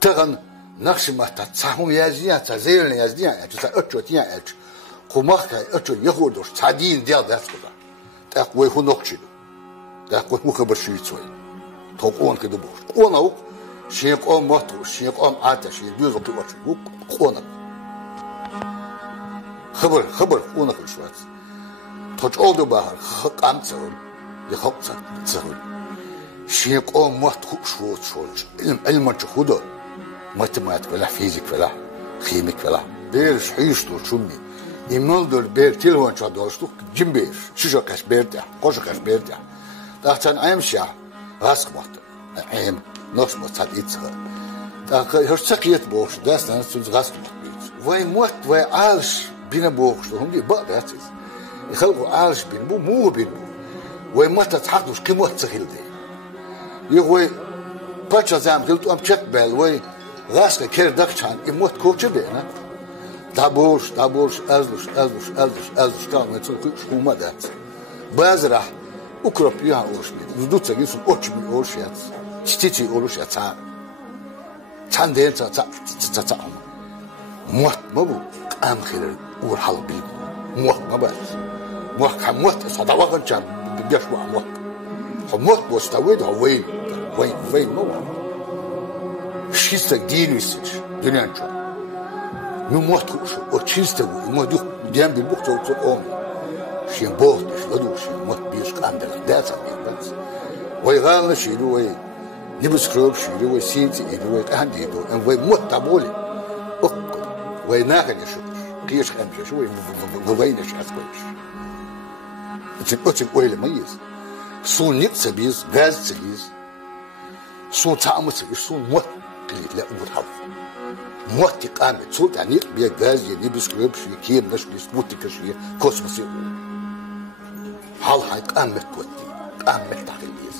تغن نقش ما تتصحم يازنيا تزيل يازنيا تتأتشوتيا أتش خماخ أتشو يهودوش تعدين ديال ذات كذا تأقوي هو نقشلو تأقوي هو خبر شيء سوي توقون كده بوش قونا وق شيء قام ماتو شيء قام عاتا شيء بيوزو كيوش وق قونا خبر قونا كل شوات تجعل بحر خقام تقول يخق تقول شيء قام ماتو شوش علم تخوده ماتماتيك ولا فيزيك ولا خيميك ولا بيرش حيشتو شمي يمنظر بير تلوان شادوشتو جنبير شجر كاش بيرتع قشر كاش بيرتع تاعتان عيمشع غاسق مات عيم نص مات إتسها تاك هرتسقيت بوش داس ناس تنز غاسق مات وين موت وين عالش بينا بوش هم دي بقى هاتيز يخلقوا عالش بين بو مو بين بو وين ما تتحققش كم وقت سهل دي يغوي باتشا زعم قلت أم تشك بال وين غاسق كير دكتشان يموت كوتش بينا دابوش أزلش كان ويتصل شوما دات بازرح أكرب يها أورشمي زدوت سجيس أوتشمي أورشيات تشتي أورشيات تان دين تا موت ما بو أم خير أور حال بيد موت ما بس موت كم موت صدا وقت كان بيشوا موت بوستويد وين ما هو شيء دينيس دنيا نشوف نموت وتشيستو يمودو جنب البوكت وتصوم شين بوتش لدوش موت بيش كاندل داتا بس ويغال نشيلو وي نبس كروب شيلو وي سينتي يدو وي كانديدو ان وي موت تابولي وي ناغن يشوف كيش خمسه شوي وينش اسكويش تشوف ويل ميز سون نيتسبيز غاز تسبيز سون تامس سون موت لا وتحف موت قامت صوت يعني بيا غاز ينبس كروب شي كيب نش بوتيك شي كوسموس حال هاي قامت توتي قامت تحليز